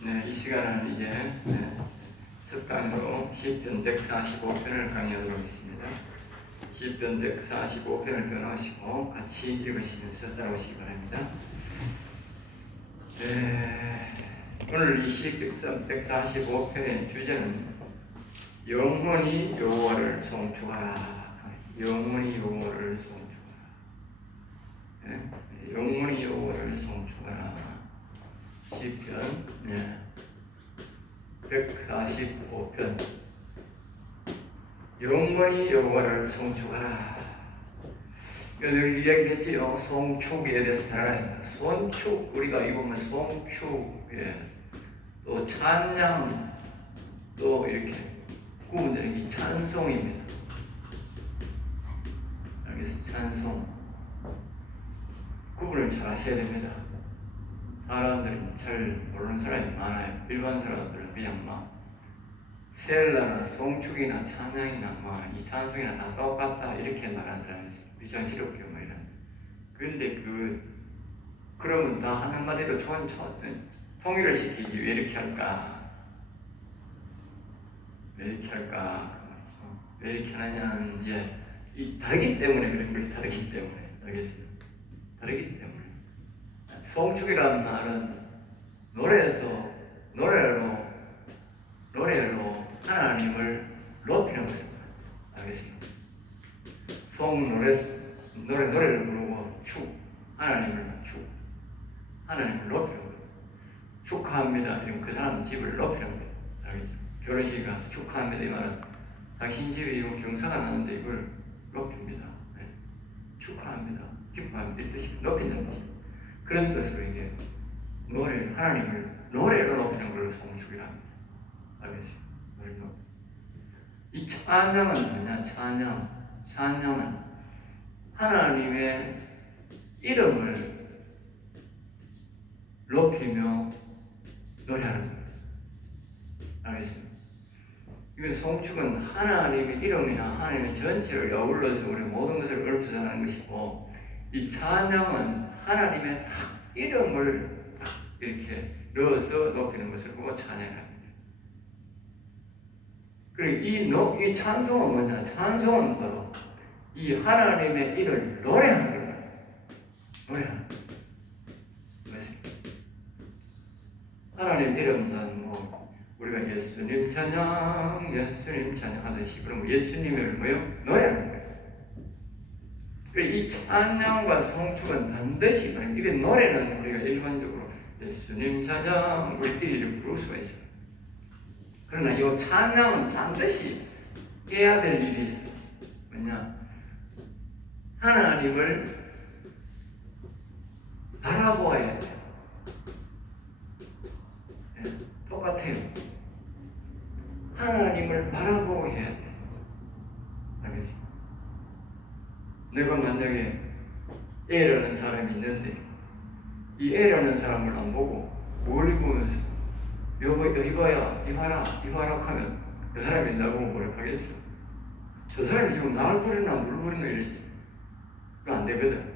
네, 이 시간은 이제 첫 강으로 시편 145편을 강의하도록 하겠습니다. 시편 145편을 변호하시고 같이 읽으시면서 따라오시기 바랍니다. 오늘 이 시편 145편의 주제는 영원히 여호와를 송축하라. 영원히 여호와를 송축하라. 영원히 여호와를 송축하라. 시편 145편. 영원히 여호와를 송축하라. 늘 이야기했지요. 송축에 대해서 잘 알아야 송축, 우리가 이보면 송축, 또 찬양, 또 이렇게 구분되는 찬송입니다. 알겠습니다. 찬송. 구분을 잘 하셔야 됩니다. 사람들은 잘 모르는 사람이 많아요. 일반 사람들은 그냥 막 셀라나 송축이나 찬양이나 이 찬송이나 다 똑같다 이렇게 말하는 사람이 있어요. 위장시럽게 뭐 이런. 근데 그러면 다 한마디로 통일을 시키기 왜 이렇게 할까? 왜 이렇게 할까? 왜 이렇게 하느냐는 이제 다르기 때문에 그런 거예요. 다르기 때문에. 알겠어요? 다르기 때문에. 송축이라는 말은 노래로 하나님을 높이는 것입니다. 알겠습니다? 노래를 부르고 하나님을 높이는 거예요. 축하합니다. 이러면 그 사람 집을 높이는 거예요. 알겠죠? 결혼식에 가서 축하합니다. 이 말은 당신 집에 이런 경사가 나는데 이걸 높입니다. 축하합니다. 기뻐합니다. 이 뜻이 높인다는 뜻이에요. 그런 뜻으로 이게 하나님을 노래로 높이는 걸로 송축이라 합니다. 알겠습니다? 이 찬양은 뭐냐? 찬양은 하나님의 이름을 높이며 노래하는 거예요. 알겠습니다? 이건 송축은 하나님의 이름이나 하나님의 전체를 어울러서 우리 모든 것을 읊어서 하는 것이고, 이 찬양은 하나님의 이름을 이렇게 넣어서 높이는 것을 보고 찬양합니다. 그리고 이 찬송은 뭐냐? 찬송은 바로 이 하나님의 이름을 노래하는 거예요. 노래하는 거예요. 하나님 이름은 우리가 예수님 찬양 하듯이 그럼 예수님을 노래하는 거예요. 이 찬양과 송축은 반드시 이게 노래는 우리가 일반적으로 예수님 찬양 우리끼리 부를 수가 있어요. 그러나 이 찬양은 반드시 해야 될 일이 있어요. 뭐냐? 하나님을 바라보아야 돼요. 똑같아요. 하나님을 바라보고 해야 돼요. 알겠습니다? 내가 만약에 A라는 사람이 있는데 이 A라는 사람을 안 보고 멀리 보면서 이봐라 하면 그 사람이 나보고 뭐라 하겠어? 저 사람이 지금 나를 부리나 뭘 부리나 이러지. 그럼 안 되거든.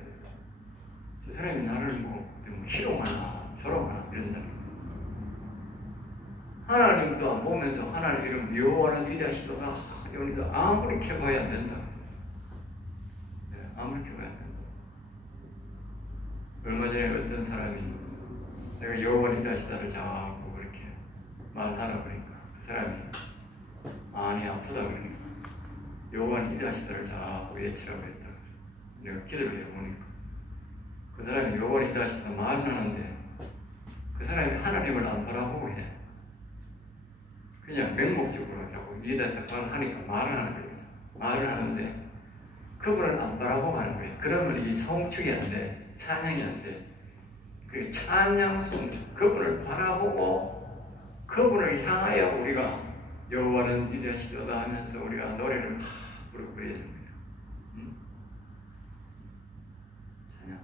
저 사람이 나를 희롱하나 조롱하나 이런다. 하나님도 안 보면서 하나님 이름 여호와는 위대하시도다 이러니까 아무리 캐봐야 안 된다. 아무리 캐봐야 안 된다. 얼마 전에 어떤 사람이 내가 여호와는 위대하시다를 자꾸 그렇게 말하라 그러니까 그 사람이 많이 아프다 그러니까 여호와는 위대하시다를 자꾸 외치라고 했다. 내가 기도를 해보니까 그 사람이 여호와는 위대하시다 말은 하는데 그 사람이 하나님을 안 바라보고 해. 그냥 맹목적으로 자꾸 위대하다 하니까 말을 하는 거예요. 말을 하는데 그분을 안 바라보고 하는 거예요. 그러면 이 송축이 안 돼. 찬양이 안 돼. 그 찬양 송축. 그분을 바라보고 그분을 향하여 우리가 여호와는 위대하시도다 하면서 우리가 노래를 부르고 그래야 됩니다. 찬양.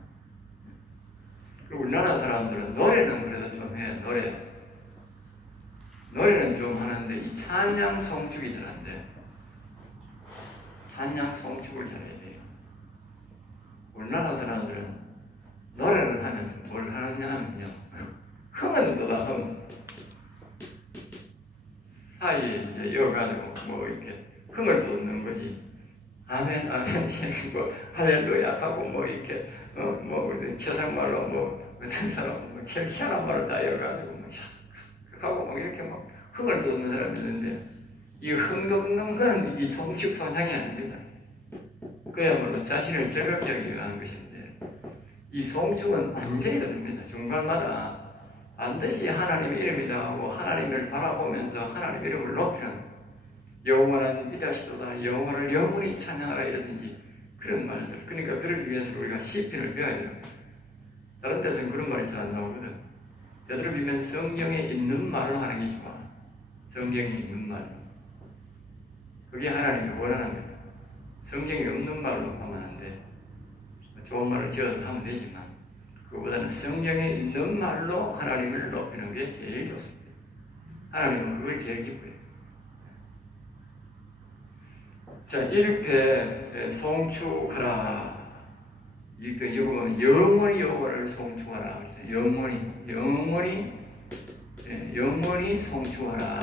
그리고 우리나라 사람들은 노래는 그래도 좀 해. 노래는 좀 하는데 이 찬양 송축이 잘 안 돼. 찬양 송축을 잘해야 돼요. 우리나라 사람들은 노래를 하면서 뭘 하느냐 하면요. 흥은 또다 흥. 이제 이어가지고 뭐 이렇게 흥을 돋는 거지. 아멘, 아멘, 뭐 할렐루야 하고 뭐 이렇게 뭐 세상말로 뭐 어떤 사람 뭐 희한한 말을 다 이어가지고 뭐 하고 막 이렇게 막 흥을 돋는 사람이 있는데 이 흥 돋는 건 이 성축 선장이 아닙니다. 그야말로 자신을 즐겁게 하기 위한 것인데 이 성축은 완전히 다릅니다. 중간마다 반드시 하나님의 이름이다 하고 하나님을 바라보면서 하나님 이름을 높이는 영원한 이다시도다 영원을 영원히 찬양하라 이러든지 그런 말들. 그러니까 그러기 위해서 우리가 시편을 배워야 돼요. 다른 데서는 그런 말이 잘 안 나오거든. 되도록이면 성경에 있는 말로 하는 게 좋아. 성경에 있는 말로. 그게 하나님이 원하는 거야. 성경에 없는 말로 하면 안 돼. 좋은 말을 지어서 하면 되지만 그보다는 성경에 있는 말로 하나님을 높이는 게 제일 좋습니다. 하나님은 그걸 제일 기뻐해요. 자, 이렇게 송축하라. 이렇게 여호와는 영원히 여호와를 송축하라. 영원히 송축하라.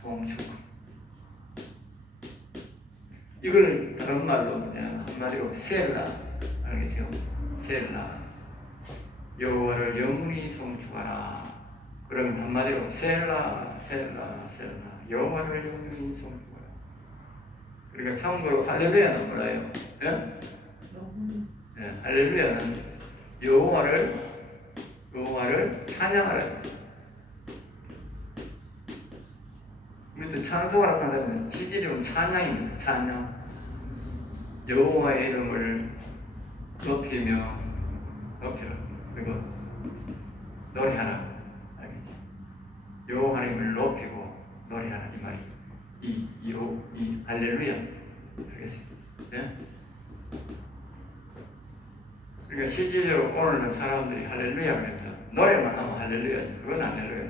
송축. 이걸 다른 말로 한마디로 셀라. 알겠어요? 셀라. 여호와를 영원히 송축하라. 그럼 한마디로 셀라. 여호와를 영원히 송축하라. 그러니까 참고로 할렐루야는 뭐라요? 예? 예, 할렐루야는 여호와를 찬양하라. 우리도 찬송하라 하자면 실질적으로 찬양입니다. 찬양. 여호와의 이름을 높여 그리고 노래하라. 알겠지? 여호와 이름을 높이고 노래하라 이 말이. 이 할렐루야. 알겠습니다. 예? 그러니까 실질적으로 오늘은 사람들이 할렐루야 그래서 노래만 하면 할렐루야지. 그건 할렐루야.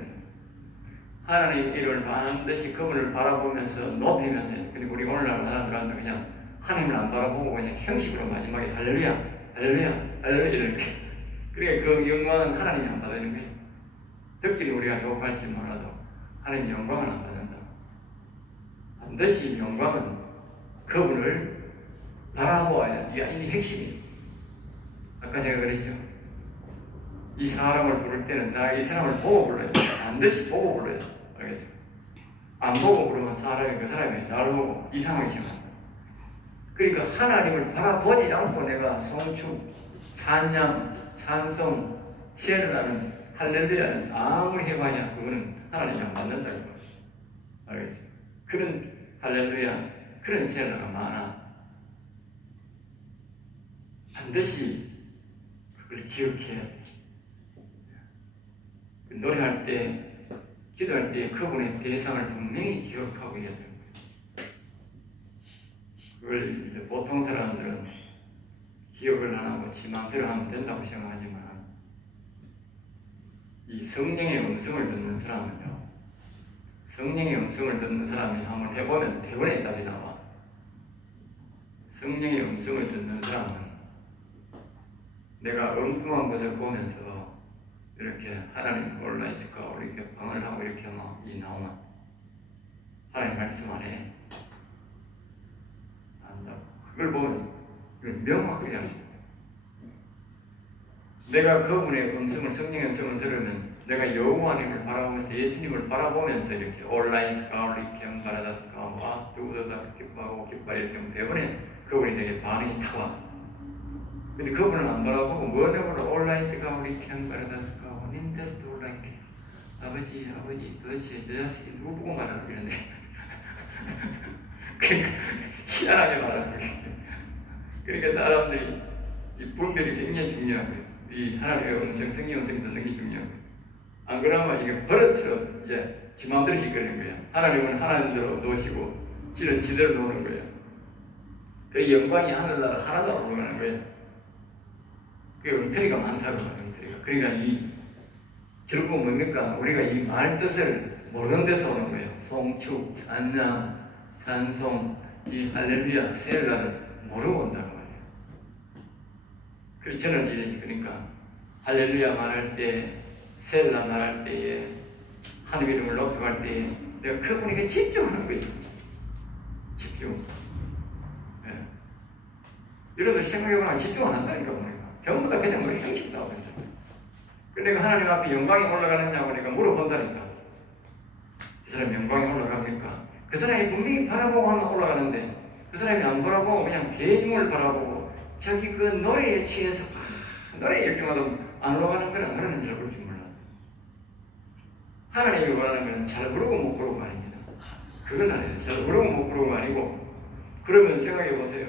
하나님 이름을 반드시 그분을 바라보면서 높이면서. 그리고 우리 오늘날 사람들은 그냥 하나님을 안 바라보고 그냥 형식으로 마지막에 할렐루야 이렇게. 그러니까 그 영광은 하나님이 안 받는 거예요. 듣기는 우리가 교육할지 몰라도 하나님 영광은 안 받는다. 반드시 영광은 그분을 바라보아야 이 핵심이죠. 아까 제가 그랬죠. 이 사람을 부를 때는 다 이 사람을 보고 불러요. 반드시 보고 불러요. 알겠죠? 안 보고 부르면 그 사람이 나를 보고 이상하지만. 그러니까 하나님을 바라보지 않고 내가 송축, 찬양, 찬송, 시에르라는 할렐루야는 아무리 해봐야 그거는 하나님이 안 받는다는 거예요. 알겠죠? 그런 할렐루야, 그런 시에르가 많아. 반드시 그걸 기억해야 돼. 노래할 때, 기도할 때 그분의 대상을 분명히 기억하고 해야 됩니다. 그걸 이제 보통 사람들은 기억을 안 하고 지 마음대로 하면 된다고 생각하지만 이 성령의 음성을 듣는 사람은요, 성령의 음성을 듣는 사람이 한번 해보면 대부분의 답이 나와. 성령의 음성을 듣는 사람은 내가 엉뚱한 것을 보면서 이렇게 하나님 올라 있을까 이렇게 방을 하고 이렇게 하면 이 나오면 하나님 말씀 안 해. 안다고. 그걸 보면 명확하게 합니다. 내가 그분의 음성을, 성령의 음성을 들으면 내가 여호와님을 바라보면서 예수님을 바라보면서 이렇게 온라인스까 이렇게 하면 바라다스까 뭐 누구보다 기뻐하고 기뻐 이렇게 하면 배우네. 그분이 내게 반응이 타와. 근데 그분을 안 바라보고 뭐냐고 온라인스까 이렇게 하면 바라다스까 닌테스트 온라인 아버지 도대체 저 자식이 누구 보고 말하는 이런데 그러니까 희한하게 말하는 거예요. 그러니까 사람들이 이 분별이 굉장히 중요하고요. 이 하나님의 음성, 성령의 음성이 듣는 게 중요하고요. 안 그러면 이게 버릇처럼 이제 지 마음대로 시끄러는 거예요. 하나님은 하나님대로 놓으시고 지는 지대로 놓는 거예요. 그 영광이 하늘나라 하나도 안 올라가는 거예요. 그게 엉터리가 많다고 해요. 엉터리가. 그러니까 이 결국 뭡니까? 우리가 이 말 뜻을 모르는 데서 오는 거예요. 송축, 찬양, 찬송, 이 할렐루야, 셀라를 모르고 온다는 거예요. 그래서 저는 이제 그러니까 할렐루야 말할 때, 셀라 말할 때에, 하나님 이름을 높여갈 때에 내가 그분에게 집중하는 거예요. 집중. 예. 여러분들 생각해보면 집중 안 한다니까 보니까. 전부 다 그냥 뭐 형식 나오는데. 내가 하나님 앞에 영광이 올라가느냐고 내가 물어본다니까. 그 사람이 영광이 올라갑니까? 그 사람이 분명히 바라보고 하면 올라가는데 그 사람이 안 바라보고 그냥 대중을 바라보고 자기 그 노래에 취해서 노래에 열중하다 안 올라가는 거는 노래는 잘 부를지 몰라. 하나님이 원하는 거는 잘 부르고 못 부르고 아닙니다. 그건 아니에요. 잘 부르고 못 부르고 아니고 그러면 생각해 보세요.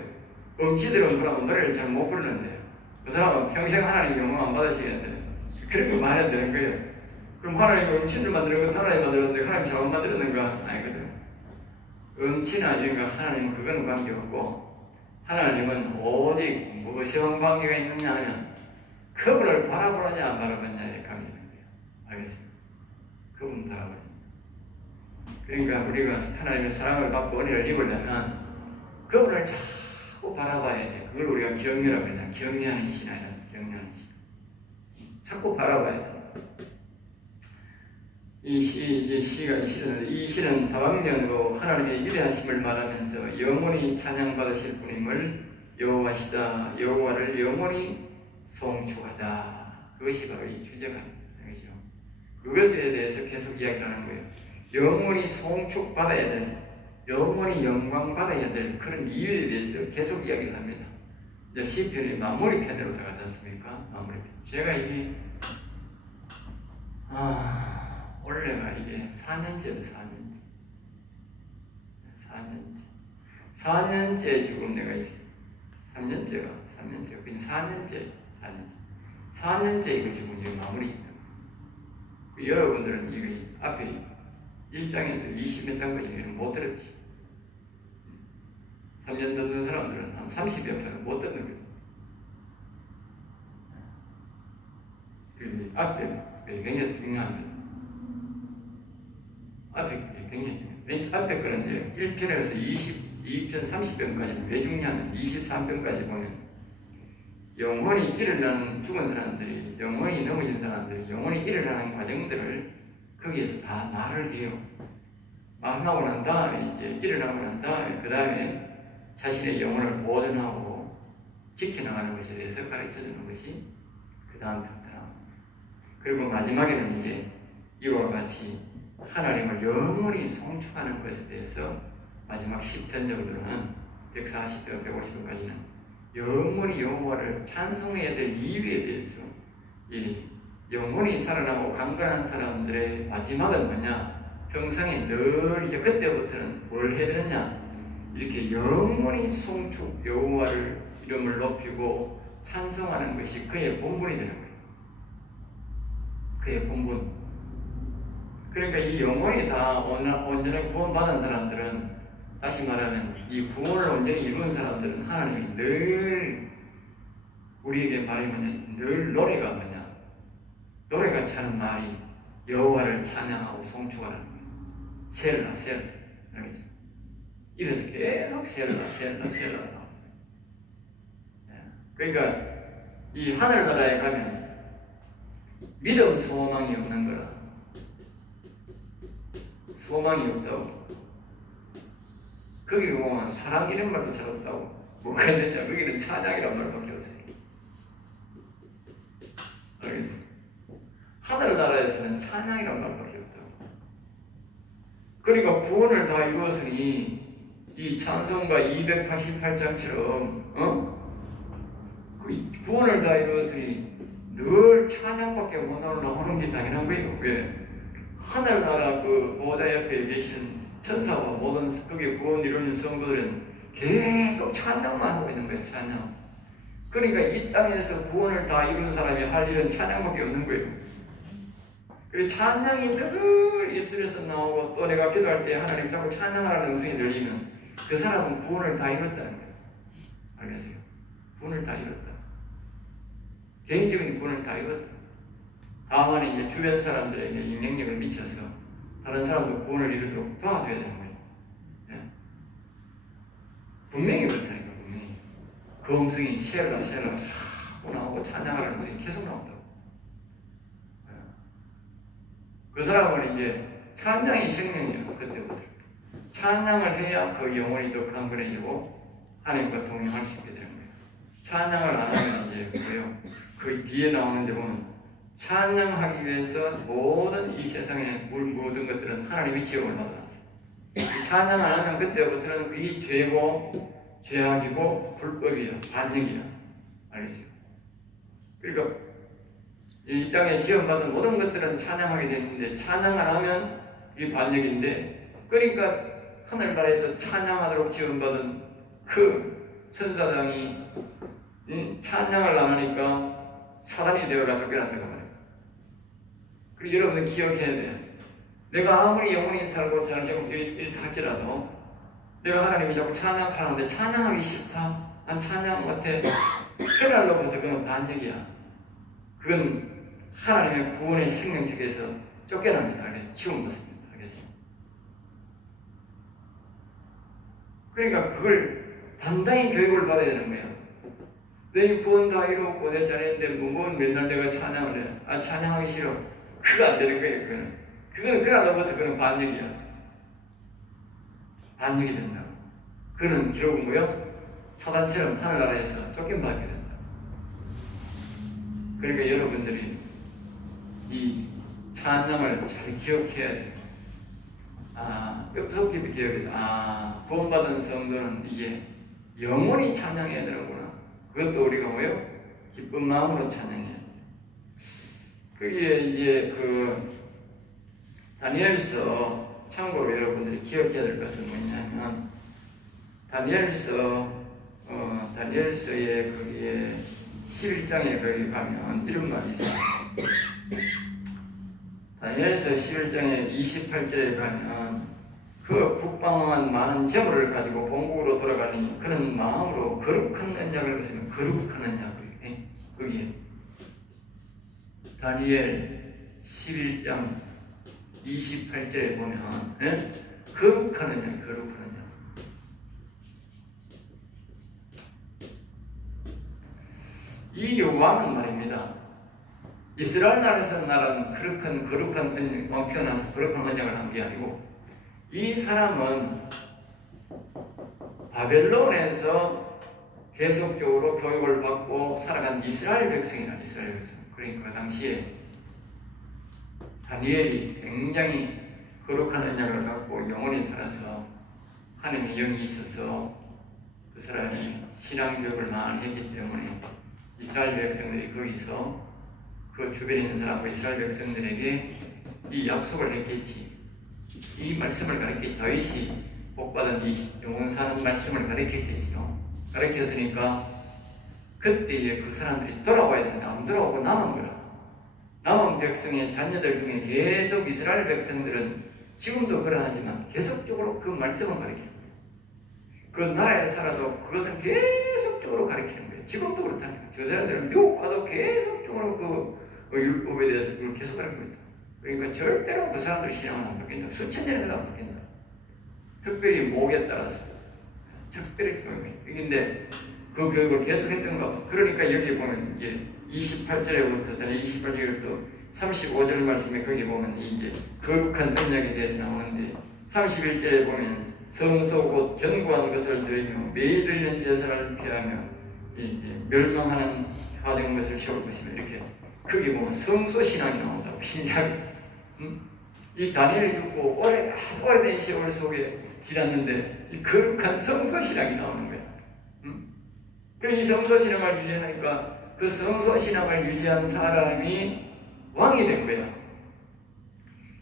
음치들은 그러면 노래를 잘 못 부르는데 그 사람은 평생 하나님 영광 안 받으시겠는데 그런 거 말이 안 되는 거예요. 그럼 하나님이 음치를 만들었고 하나님 만들었는데 하나님 잘못 만들었는가? 아니거든. 음치나 이런 거 하나님은 그거는 관계없고 하나님은 오직 무엇에만 관계가 있느냐 하면 그분을 바라보느냐 안 바라보느냐에 관계가 있는 거예요. 알겠습니까? 그분 바라보느냐. 그러니까 우리가 하나님의 사랑을 받고 은혜를 입으려면 그분을 자꾸 바라봐야 돼. 그걸 우리가 경외라고 그러냐. 경외하는 신앙이라. 경외하는 신. 자꾸 바라봐야 돼. 이 시는 다방면으로 하나님의 위대하심을 말하면서 영원히 찬양받으실 분임을 여호와시다. 여호와를 영원히 송축하자. 그것이 바로 이 주제가 그렇죠. 그것에 대해서 계속 이야기를 하는 거예요. 영원히 송축받아야 될, 영원히 영광받아야 될 그런 이유에 대해서 계속 이야기를 합니다. 이제 시편이 마무리 편으로 들어가지 않습니까? 마무리 편. 제가 이게 원래가 이게 4년째로 4년째 지금 내가 있어. 3년째가 그냥 4년째 이거 지금 이제 마무리. 여러분들은 이거 앞에 1장에서 20몇 장까지 못 들었지. 3년 듣는 사람들은 한 30여 편을 못 듣는 거지. 그 앞에 굉장히 중요한 거예요. 앞에 굉장히 중요해요. 맨 앞에 거는 이제 1편에서 22편, 30편까지 왜 중요하면 23편까지 보면 영혼이 일어나는 죽은 사람들이, 영혼이 넘어진 사람들이 영혼이 일어나는 과정들을 거기에서 다 말을 해요. 말하고 난 다음에 이제 일어나고 난 다음에 그 다음에 자신의 영혼을 보존하고 지켜나가는 것에 대해서 가르쳐주는 것이 그 다음 편이다. 그리고 마지막에는 이제 이와 같이 하나님을 영원히 송축하는 것에 대해서 마지막 10편 정도는 140편, 150편까지는 영원히 여호와를 찬송해야 될 이유에 대해서 이 영원히 살아나고 강건한 사람들의 마지막은 뭐냐? 평생에 늘 이제 그때부터는 뭘 해야 되느냐? 이렇게 영원히 송축 여호와를 이름을 높이고 찬송하는 것이 그의 본분이 되는 거예요. 그의 본분. 그러니까 이 영혼이 다 온전히 구원받은 사람들은 다시 말하면 이 구원을 온전히 이룬 사람들은 하나님이 늘 우리에게 말이 뭐냐? 늘 노래가 뭐냐? 노래같이 하는 말이 여호와를 찬양하고 송축하는 거예요. 셀라 알겠죠? 입에서 계속 셀라 그러니까 이 하늘나라에 가면 믿음 소망이 없는 거라. 소망이 없다고. 거기를 보면 사랑 이런 말도 잘 없다고. 뭐가 있느냐? 거기는 찬양이란 말밖에 없어요. 알겠죠? 하늘나라에서는 찬양이란 말밖에 없다고. 그러니까 구원을 다 이루었으니 이 찬송가 288장처럼 구원을 다 이루었으니 늘 찬양밖에 못 나오는 게 당연한 거예요. 왜? 하늘나라 그 보호자 옆에 계시는 천사와 모든 거기에 구원 이루는 성도들은 계속 찬양만 하고 있는 거예요. 찬양. 그러니까 이 땅에서 구원을 다 이루는 사람이 할 일은 찬양밖에 없는 거예요. 그리고 찬양이 늘 입술에서 나오고 또 내가 기도할 때 하나님 자꾸 찬양하라는 음성이 들리면 그 사람은 구원을 다 이뤘다는 거예요. 알겠어요? 구원을 다 이뤘다. 개인적인 구원을 다 이뤘다. 다만 이제 주변 사람들에게 영향력을 미쳐서 다른 사람도 구원을 이루도록 도와줘야 되는 거예요. 예? 분명히 그렇다니까, 분명히. 그 음성이 셀라 자꾸 나오고 찬양하라는 음성이 계속 나온다고. 예? 그 사람은 이제 찬양이 생명이에요. 그때부터 찬양을 해야 그 영혼이 더 강건해지고 하나님과 동행할 수 있게 되는 거예요. 찬양을 안 하면 이제 뭐예요? 그 뒤에 나오는데 보면 찬양하기 위해서 모든 이 세상의 모든 것들은 하나님의 지역을 받아놨어요. 찬양 안 하면 그때부터는 그게 죄고 죄악이고 불법이에요. 반역이에요. 알겠어요? 그러니까 이 땅에 지원받은 모든 것들은 찬양하게 되는데 찬양 안 하면 이게 반역인데, 그러니까 하늘나라에서 찬양하도록 지원받은 그 천사장이 찬양을 안 하니까 사단이 되어가 쫓겨났다고 말해요. 그리고 여러분들 기억해야 돼. 내가 아무리 영혼이 살고 잘지고 이렇다 할지라도 내가 하나님이 자꾸 찬양하는데 찬양하기 싫다, 난 찬양 못해, 그날로부터 그건 반역이야. 그건 하나님의 구원의 생명책에서 쫓겨납니다. 그래서 치움받습니다. 알겠어요? 그러니까 그걸 단단히 교육을 받아야 되는 거예요. 내 구원 다 이루었고 내 잘했는데 뭔 맨날 내가 찬양을 해. 찬양하기 싫어. 그거 안 되는 거예요. 그거는 그날로부터 그건 반역이야. 반역이 된다고. 그는 기록은 뭐요? 사단처럼 하늘나라에서 쫓김받게 된다. 그러니까 여러분들이 이 찬양을 잘 기억해야 돼요. 뼈속 깊이 기억해야 돼. 구원받은 성도는 이게 영원히 찬양해야 되는구나. 그것도 우리가 뭐요? 기쁜 마음으로 찬양해야 돼. 그게 이제 다니엘서, 참고로 여러분들이 기억해야 될 것은 뭐냐면, 다니엘서의 거기에 11장에 거기 가면 이런 말이 있어요. 다니엘서 11장에 28절에 가면 그 북방한 많은 재물을 가지고 본국으로 돌아가니 그런 마음으로 거룩한 언약을 거스면 거룩한 언약을 거기에 다니엘 11장 28절에 보면 거룩한 언약, 거룩한 언약. 이 왕은 말입니다. 이스라엘 나라에서 나라는 거룩한 언약, 태어나서 거룩한 언약을 한 게 아니고, 이 사람은 바벨론에서 계속적으로 교육을 받고 살아간 이스라엘 백성이라. 이스라엘 백성. 그러니까 그 당시에 다니엘이 굉장히 거룩한 언약을 갖고 영원히 살아서 하나님의 영이 있어서 그 사람이 신앙교육을 많이 했기 때문에 이스라엘 백성들이 거기서 그 주변에 있는 사람과 이스라엘 백성들에게 이 약속을 했겠지. 이 말씀을 가르쳤겠지. 다윗이 복받은 이 영원 사는 말씀을 가르쳤겠지요. 가르쳤으니까 그때에 그 사람들이 돌아와야 되는데 안 돌아오고 남은 거야. 남은 백성의 자녀들 중에 계속 이스라엘 백성들은 지금도 그러하지만 계속적으로 그 말씀을 가르쳐요. 그 나라에 살아도 그것은 계속적으로 가르치는 거예요. 지금도 그렇다니까. 저 사람들은 미국 가도 계속적으로 그 율법에 대해서 그걸 계속 가르치고 있다. 그러니까 절대로 그 사람들 신앙은 안 바뀐다. 수천 년이라도 안 바뀐다. 특별히 목에 따라서. 특별히 근데 그 교육을 계속 했던가 봐. 그러니까 여기 보면 이제 28절에부터 28절부터 35절 말씀에 거기 보면 이제 거룩한 언약에 대해서 나오는데 31절에 보면 성소 곧 견고한 것을 드리며 매일 드리는 제사를 피하며 멸망하는 하던 것을 세울 것이며 이렇게 거기 보면 성소 신앙이 나온다고. 신약이 이 다니엘이 죽고 오래된 세월 속에 지났는데 이 거룩한 성소 신앙이 나오는 거야. 그럼 이 성소 신앙을 유지하니까 그 성소 신앙을 유지한 사람이 왕이 된 거야.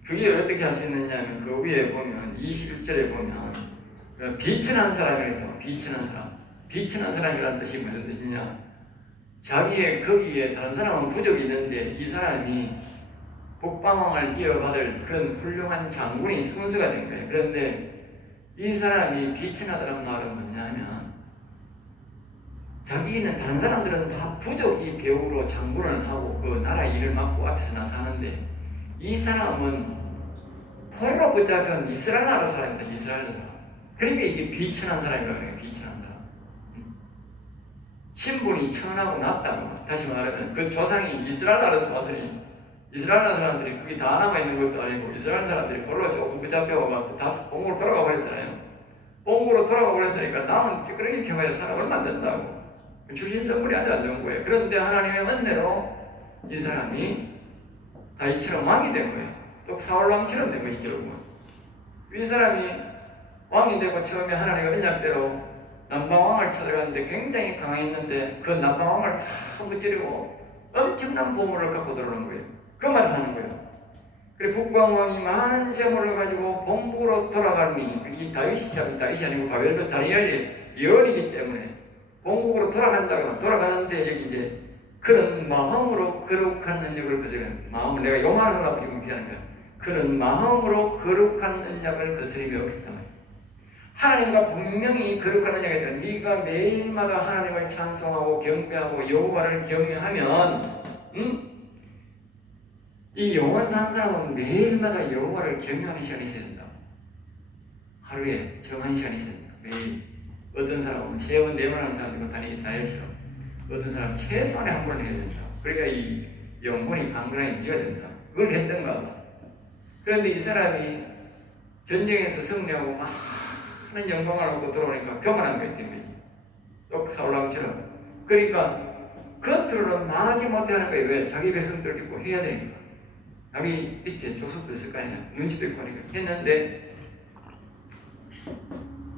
그게 어떻게 할 수 있느냐면 그 위에 보면 21절에 보면 비천한 사람이라고. 비천한 사람이라는 뜻이 무슨 뜻이냐? 자기의 거기에 다른 사람은 부족이 있는데 이 사람이 북방왕을 이어받을 그런 훌륭한 장군이 순서가 된 거예요. 그런데 이 사람이 비천하다는 말은 뭐냐면 자기는 다른 사람들은 다 부족이 배우로 장군을 하고 그 나라 일을 맡고 앞에서 나서는데 이 사람은 포로로 붙잡힌 이스라엘 나라 사람이다. 이스라엘 사람. 그러니까 이게 비천한 사람이라고 해요. 비천한 사람. 신분이 천하고 낮다고. 다시 말하면 그 조상이 이스라엘 나라에서 왔으니 이스라엘 사람들이 그게 다 남아있는 것도 아니고 이스라엘 사람들이 별로 조금 붙잡혀가고 다시 본국으로 돌아가 버렸잖아요. 본국으로 돌아가 버렸으니까 남은 찌끄러기 켜봐야 사람 얼마 안 된다고. 주신 선물이 아주 안 좋은 거예요. 그런데 하나님의 은혜로 이 사람이 다윗처럼 왕이 된 거예요. 또 사울 왕처럼 된 거예요. 결국은 이 사람이 왕이 되고 처음에 하나님의 언약대로 남방왕을 찾아갔는데 굉장히 강했는데 그 남방왕을 다 무찌르고 엄청난 보물을 갖고 들어오는 거예요. 그 말을 하는 거예요. 그리고 북방왕이 많은 재물을 가지고 본국으로 돌아가니 이 다윗이 참 다윗이 아니고 바벨론 다니엘이 예언이기 때문에 본국으로 돌아가는데 여기 이제 그런 마음으로 거룩한 언약을 거스르는 마음을 내가 용하려고 지금 얘기하는 거야. 그런 마음으로 거룩한 언약을 거스르며 그랬단 말이야. 하나님과 분명히 거룩한 언약이 있다. 네가 매일마다 하나님을 찬송하고 경배하고 여호와를 경외하면 이 영원 산 사람은 매일마다 여호와를 경외하는 시간이 있어야 된다. 하루에 정한 시간이 있어야 된다. 매일. 어떤 사람은 세번 네번하는 사람이고 다니엘처럼 어떤 사람은 최소한의 한 번을 해야 된다. 그러니까 이 영혼이 강건하게 이어야 된다. 그걸 했던가 봐. 그런데 이 사람이 전쟁에서 승리하고 많은 영광을 얻고 들어오니까 교만한 거예요. 또 사울왕처럼. 그러니까 겉으로는 망하지 못하는 거예요. 왜? 자기 백성들 있고 해야 되니까. 자기 밑에 조수도 있을 거 아니냐. 눈치도 있고 하니까 했는데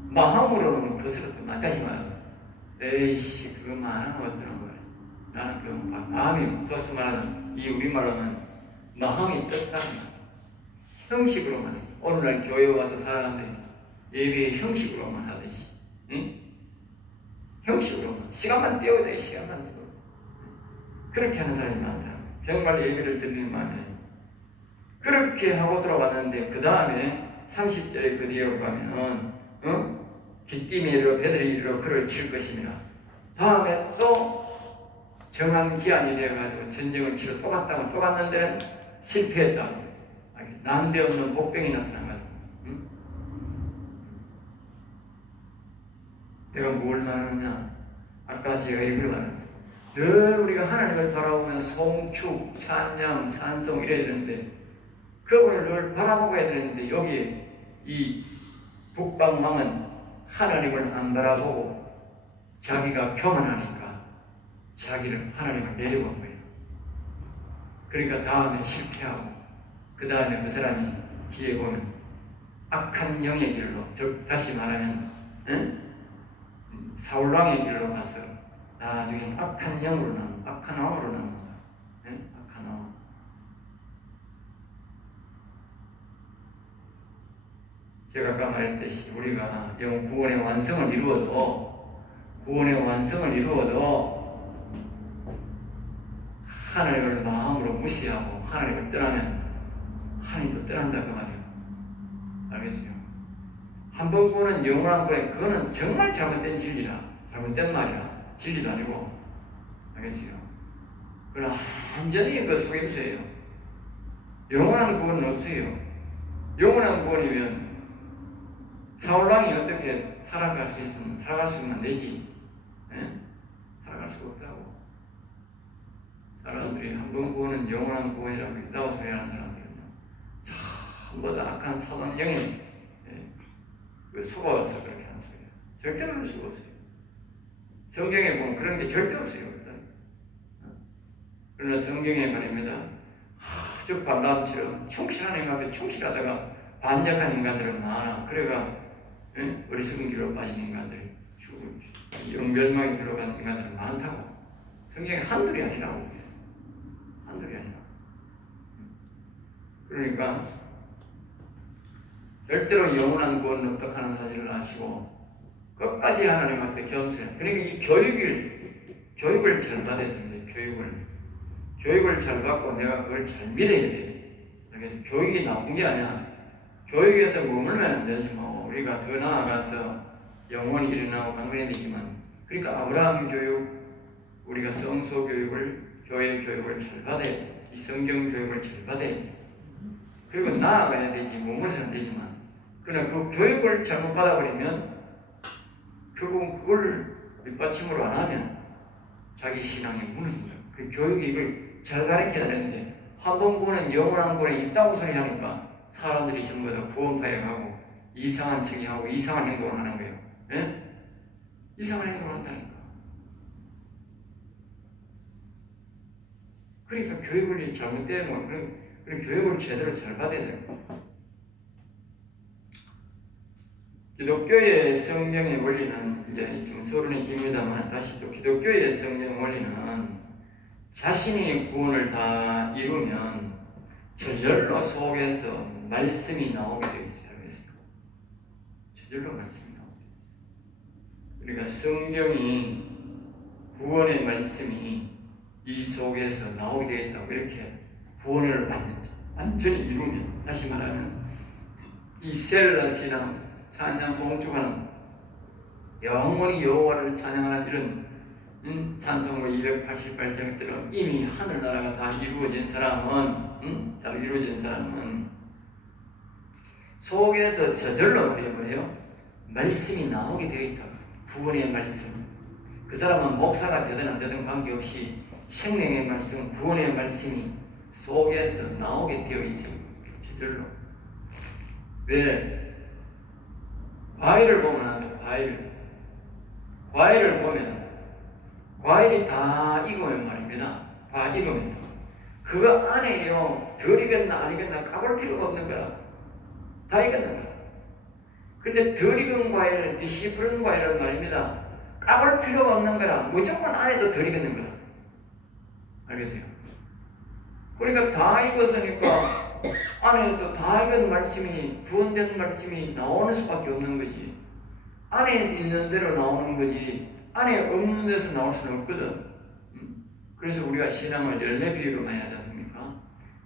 마음으로는 거스렸다. 다시 말하면 에이씨 그거 말하면 어떠는 거야. 나는 그 마음이 도스 말하는 이 우리말로는 마음이 떴답니다. 형식으로만 해. 오늘날 교회 와서 사람들이 예배의 형식으로만 하듯이 응? 형식으로만 시간만 띄워야 시간만 띄워. 그렇게 하는 사람이 많다. 정말 예배를 드리는 마음에 그렇게 하고 들어왔는데 그 다음에 30절에 그 뒤에 가면 깃띠에 이르러 배들이 이르러 그를 칠 것입니다. 다음에 또 정한 기한이 되어가지고 전쟁을 치러 또 갔다가 또 갔는데는 실패했다. 난데없는 복병이 나타나가지고 내가 뭘 말하느냐. 아까 제가 얘기를 하는데 늘 우리가 하나님을 바라보면 송축, 찬양, 찬송 이래야 되는데 그분을 늘 바라보고 해야 되는데 여기 이 북방왕은 하나님을 안 바라보고 자기가 교만하니까 자기를 하나님을 내려본 거예요. 그러니까 다음에 실패하고 그 다음에 그 사람이 뒤에 보면 악한 영의 길로 즉 다시 말하면 사울왕의 길로 가서 나중에 악한 영으로 악한 왕으로 나옵니다. 악한 왕. 제가 아까 말했듯이 우리가 영 구원의 완성을 이루어도 하나님을 마음으로 무시하고 하나님을 떠나면 하나님도 떠난다 그 말이에요. 알겠어요? 한 번 구원은 영원한 구원이 그거는 정말 잘못된 진리라 잘못된 말이라 진리도 아니고 알겠어요? 그러나 완전히 그 속임수예요. 영원한 구원은 없어요. 영원한 구원이면 사울왕이 어떻게 살아갈 수 있으면 되지. 살아갈 수가 없다고. 사람들이 한 번 구원은 영원한 구원이라고 있다고 소리하는 사람들은요. 전부 다 악한 사단 영에 속아서 그렇게 하는 소리예요. 절대 그럴 수가 없어요. 성경에 보면 그런 게 절대 없어요. 그러나 성경에 말입니다. 아주 발람처럼 충실한 인간에 충실하다가 반역한 인간들은 많아. 그래가 어리석은 길로 빠진 인간들이 영멸망의 길로 가는 인간들은 많다고. 성경에 한둘이 아니라고. 한둘이 아니라. 그러니까 절대로 영원한 구원은 없다 하는 사실을 아시고 끝까지 하나님 앞에 겸손해. 그러니까 이 교육을 잘 받아야 됩니다. 교육을 잘 받고 내가 그걸 잘 믿어야 돼. 그래서 교육이 나쁜 게 아니야. 교육에서 머물면 안 되지 뭐. 우리가 더 나아가서 영원히 일어나고 강건해야 되지만 그러니까 아브라함 교육, 우리가 성소 교육을, 교회 교육을 잘 받아야 돼. 이 성경 교육을 잘 받아야 돼. 그리고 나아가야 되지 머물러서는 되지만 그러나 그 교육을 잘못 받아버리면 결국 그걸 밑받침으로 안 하면 자기 신앙이 무너진다. 그 교육이 이걸 잘 가르쳐야 되는데 한 번 구원은 영원한 구원에 있다고 소리 하니까 사람들이 전부 다 구원파에 가고 이상한 척이 하고 이상한 행동을 하는 거예요. 예? 이상한 행동을 한다니까. 그러니까 교육을 잘못되는 거, 그런 교육을 제대로 잘 받아야 되는 거예요. 기독교의 성경의 원리는 이제 좀 서론이 깁니다만 다시 또 기독교의 성경 원리는 자신이 구원을 다 이루면 저절로 속에서 말씀이 나오게 되어 있어요. 저절로 말씀이 나오게 되어 있어요. 그러니까 성경이 구원의 말씀이 이 속에서 나오게 되어 있다고 이렇게 구원을 완전히 이루면, 다시 말하면 이 셀라 신앙 찬양 송축하는 영원히 여호와를 찬양하는 이런 찬송가 288장처럼 이미 하늘나라가 다 이루어진 사람은 속에서 저절로 뭐예요? 말씀이 나오게 되어 있다. 구원의 말씀. 그 사람은 목사가 되든 안 되든 관계없이 생명의 말씀, 구원의 말씀이 속에서 나오게 되어 있습니다. 저절로. 왜? 과일을 보면 안 돼. 과일을 보면 과일이 다 익으면 말입니다. 다 익으면 그거 안에요 덜 익었나 안 익었나 까볼 필요가 없는 거라. 다 익었는 거라. 근데 덜 익은 과일, 씨 푸른 과일은 말입니다. 까볼 필요가 없는 거라. 무조건 안에도 덜 익었는 거라. 알겠어요? 그러니까 다 익었으니까 안에서 다 익은 말씀이, 구원된 말씀이 나오는 수밖에 없는 거지. 안에 있는 대로 나오는 거지 안에 없는 데서 나올 수는 없거든. 그래서 우리가 신앙을 열매 비유로 많이 하지 않습니까?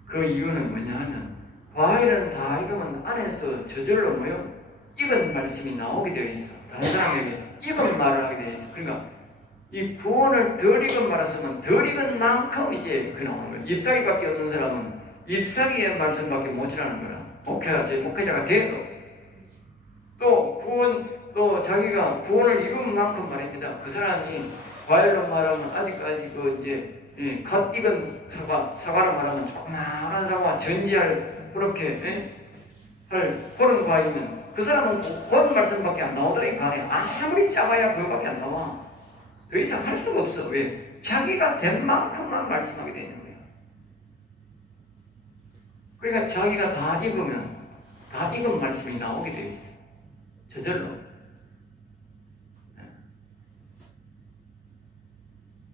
그 이유는 뭐냐 하면 과일은 다 익으면 안에서 저절로 뭐요? 익은 말씀이 나오게 되어 있어. 다른 사람에게 익은 말을 하게 되어 있어. 그러니까 이 구원을 덜 익은 말을 쓰면 덜 익은 만큼 이제 그 나오는 거야. 잎사귀밖에 없는 사람은 잎사귀의 말씀밖에 못이라는 거야. 목회자가 돼도 또 자기가 구원을 이룬 만큼 말입니다. 그 사람이 과일로 말하면 아직까지 그 이제 갓 익은 사과로 말하면 조그마한 사과 전지할 그렇게 할 그런 과일이면 그 사람은 그런 말씀밖에 안 나오더라. 이 간에 아무리 작아야 그거밖에 안 나와. 더 이상 할 수가 없어. 왜? 자기가 된 만큼만 말씀하게 되는 거예요. 그러니까 자기가 다 익으면 다 익은 말씀이 나오게 되어 있어. 저절로.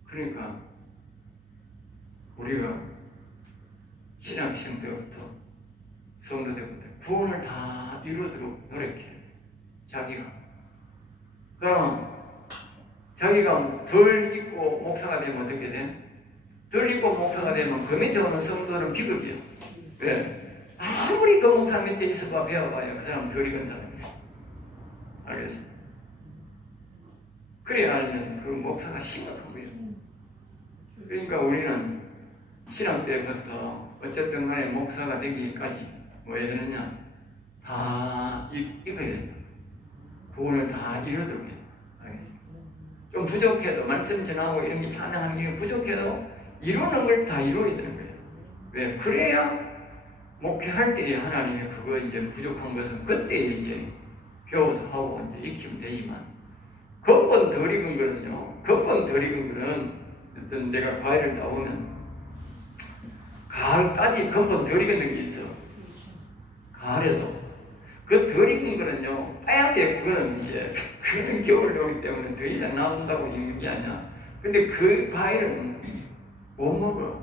그러니까 우리가 신학생 때부터 성도 때부터 구원을 다 이루도록 노력해. 자기가. 그럼 자기가 덜 익고 목사가 되면 어떻게 돼? 덜 익고 목사가 되면 그 밑에 오는 성도는 비극이야. 왜? 아무리 그 목사 밑에 있어봐 배워봐야 그 사람 덜 익은 사람이야. 알겠어? 그래야 알면 그 목사가 심각한 거예요. 그러니까 우리는 신학 때부터 어쨌든 간에 목사가 되기까지 뭐 해야 되느냐? 다 익어야 된다. 구원을 다 이루도록 해. 알겠어? 좀 부족해도 말씀 전하고 이런 게 찬양하는 게 부족해도 이루는 걸 다 이루어야 되는 거예요. 왜? 그래야 목회할 때에 하나님의 그거 이제 부족한 것은 그때 이제 배워서 하고 이제 익히면 되지만 근본 덜 익은 거는요. 근본 덜 익은 거는 어떤 내가 과일을 따오면 가을까지 근본 덜 익은 게 있어. 가을에도 그 덜 익은 거는요. 따야 돼. 그거는 이제 그는 겨울이 오기 때문에 더 이상 나온다고 있는 게 아니야. 근데 그 과일은 못 먹어.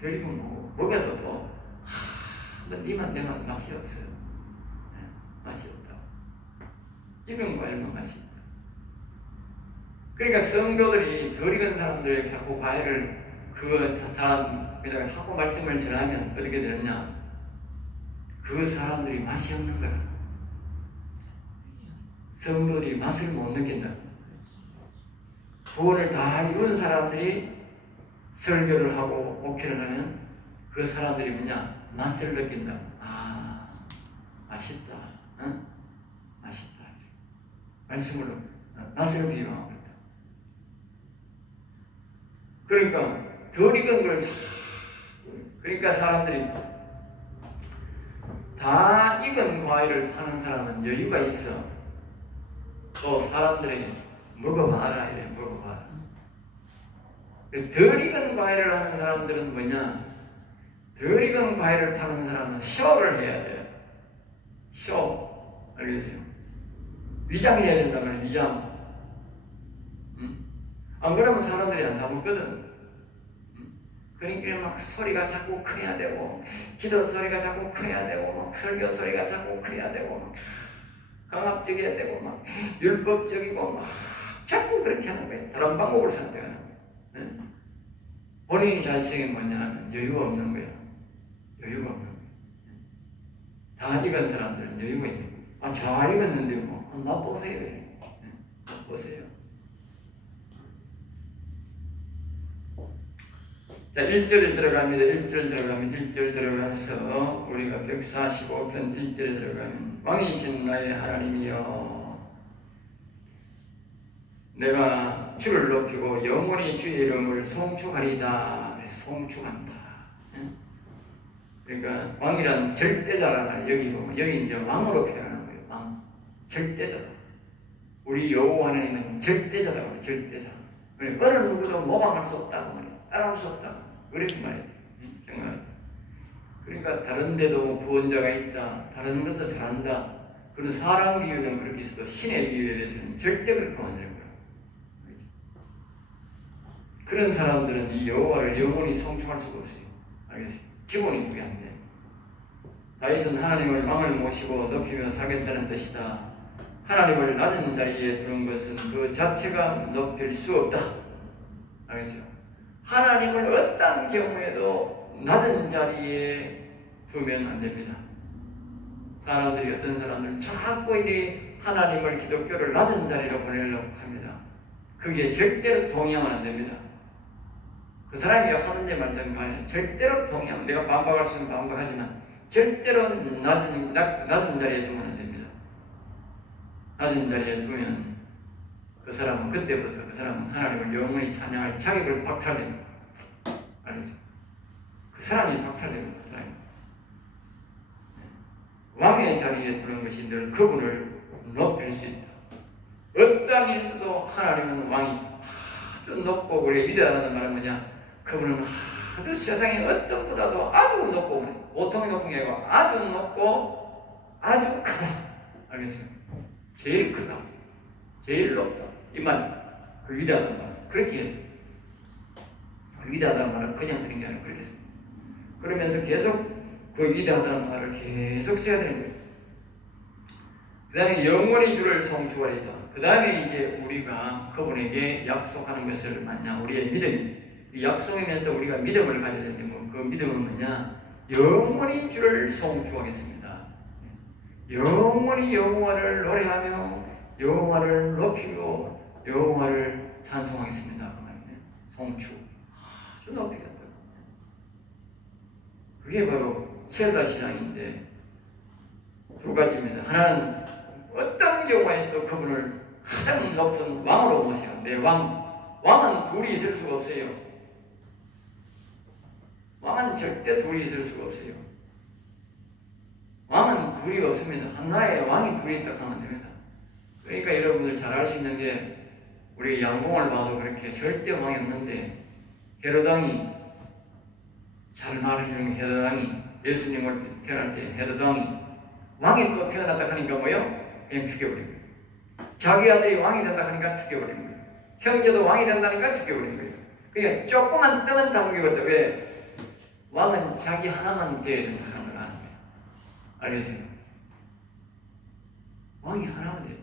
덜 익은 먹어. 먹여도 또 니만 내만 맛이 없어요. 네, 맛이 없다. 익은 과일만 맛이 있다. 그러니까 성도들이 덜 익은 사람들에게 자꾸 과일을 그 사람에다가 자꾸 말씀을 전하면 어떻게 되느냐? 그 사람들이 맛이 없는 거야. 성도들이 맛을 못 느낀다. 구원을 다 이룬 사람들이 설교를 하고 목회를 하면 그 사람들이 뭐냐? 맛을 느낀다. 아, 맛있다. 응? 맛있다. 말씀으로 맛을 비유하고 있다. 그러니까 덜 익은 걸 그러니까 사람들이 다 익은 과일을 파는 사람은 여유가 있어. 또 사람들에게 먹어봐라 이래. 먹어봐라. 덜 익은 과일을 하는 사람들은 뭐냐? 덜 익은 과일을 파는 사람은 쇼를 해야 돼요. 쇼. 알겠어요? 위장해야 된단 말이에요. 위장. 안 그러면 사람들이 안 사먹거든. 그러니까 막 소리가 자꾸 커야 되고, 기도 소리가 자꾸 커야 되고, 막 설교 소리가 자꾸 커야 되고, 막 강압적이어야 되고, 막 율법적이고, 막 자꾸 그렇게 하는 거예요. 다른 방법을 선택하는 거예요. 본인이 자식이 뭐냐 하면 여유가 없는 거예요. 여유가 없는 거예요. 다 익은 사람들은 여유가 있는 거예요. 아, 잘 익었는데 뭐, 맛보세요. 맛보세요. 자, 1절에 들어갑니다. 1절 들어가서 우리가 145편 1절에 들어가면 왕이신 나의 하나님이여 내가 주를 높이고 영원히 주의 이름을 송축하리다. 송축한다. 그러니까 왕이란 절대자라는 여기 보면 여기 이제 왕으로 표현하는 거예요. 왕. 절대자다. 우리 여호와 하나님은 절대자다. 절대자. 어느 누구도 모방할 수 없다고 말이에요. 따라올 수 없다. 그렇게 말이에요. 정말. 그러니까 다른 데도 구원자가 있다. 다른 것도 잘한다. 그런 사람 비유는 그렇게 있어도 신의 비유에 대해서는 절대 그렇게 만드는 거예요. 그런 사람들은 이 여호와를 영원히 송축할 수가 없어요. 알겠어요? 기본이 그게 안 돼. 다윗은 하나님을 왕을 모시고 높이며 살겠다는 뜻이다. 하나님을 낮은 자리에 두는 것은 그 자체가 높일 수 없다. 알겠어요? 하나님을 어떤 경우에도 낮은 자리에 두면 안 됩니다. 사람들이 어떤 사람들은 자꾸 이 하나님을 기독교를 낮은 자리로 보내려고 합니다. 그게 절대로 동의하면 안 됩니다. 그 사람이 하든지 말든 간에 절대로 동의하면 내가 반박할 수 있으면 반박하지만 절대로 낮은 자리에 두면 안 됩니다. 낮은 자리에 두면 그 사람은 그때부터 그 사람은 하나님을 영원히 찬양할 자격을 박탈됩니다. 알겠죠? 그 사람이 박탈됩니다. 그 사람이. 왕의 자리에 두는 것이 늘 그분을 높일 수 있다. 어떤 일에서도 하나님은 왕이 아주 높고 그래 위대하다는 말은 뭐냐? 그분은 아주 세상에 어떤 보다도 아주 높고 보통이 높은 게 아니고 아주 높고 아주 크다. 알겠어요? 제일 크다. 제일 높다. 이 말, 그 위대하다는 말. 그렇게 해요. 위대하다는 말은 그냥 쓰는 게 아니라 그렇게 써요. 그러면서 계속 그 위대하다는 말을 계속 써야 되는 거예요. 그 다음에 영원히 주를 송축하리다. 그 다음에 이제 우리가 그분에게 약속하는 것을 만약 우리의 믿음, 이 약속이면서 우리가 믿음을 가져야 되는데 그 믿음은 뭐냐? 영원히 주를 송축하겠습니다. 영원히 여호와를 노래하며 여호와를 높이고 여호와를 찬송하겠습니다. 그 말이에요. 송축. 아주 높이겠다. 그게 바로 셀라 신앙인데 두 가지입니다. 하나는 어떤 경우에서도 그분을 가장 높은 왕으로 모셔요. 내 왕은 둘이 있을 수가 없어요. 왕은 절대 둘이 있을 수가 없어요. 왕은 둘이 없습니다. 한나라에 왕이 둘이 딱 하면 됩니다. 그러니까 여러분들 잘 알 수 있는 게 우리 양봉을 봐도 그렇게 절대 왕이 없는데 헤로당이 잘 말해주는 헤로당이 예수님을 태어날 때 헤로당이 왕이 또 태어났다 하니까 뭐요? 그냥 죽여버린 거예요. 자기 아들이 왕이 된다 하니까 죽여버린 거예요. 형제도 왕이 된다니까 죽여버린 거예요. 그러니까 조그만 뜨면 다 죽여버렸다. 왜? 왕은 자기 하나만 돼야 된다 하는 걸 아는 거예요. 알겠어요? 왕이 하나만 돼요.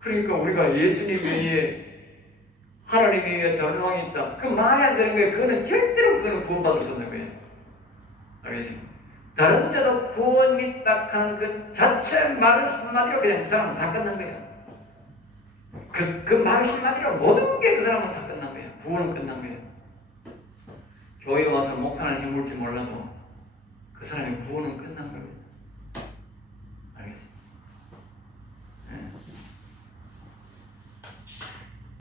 그러니까 우리가 예수님 외에 하나님 외에 다른 왕이 있다. 그 말이 안 되는 거예요. 그거는 절대로 그거는 구원받을 수 없는 거예요. 알겠어요? 다른 데도 구원이 딱 하는 그 자체 말을 한마디로 그냥 그 사람은 다 끝난 거예요. 그 말 한마디로 모든 게 그 사람은 다 끝난 거예요. 구원은 끝난 거예요. 교회 와서 목탄을 해볼지 몰라도 그 사람의 구원은 끝난 거예요.